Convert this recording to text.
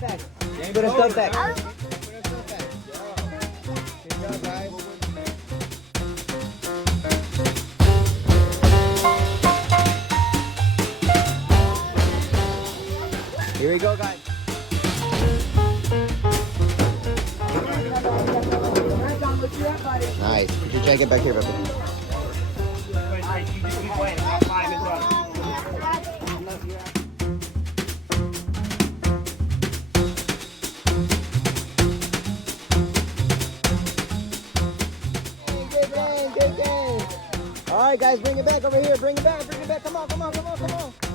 back. Put a stuff back. Good job, guys. Here we go, guys. Nice. Put your jacket back here, baby. Good game. All right, guys, bring it back over here. Bring it back. Come on.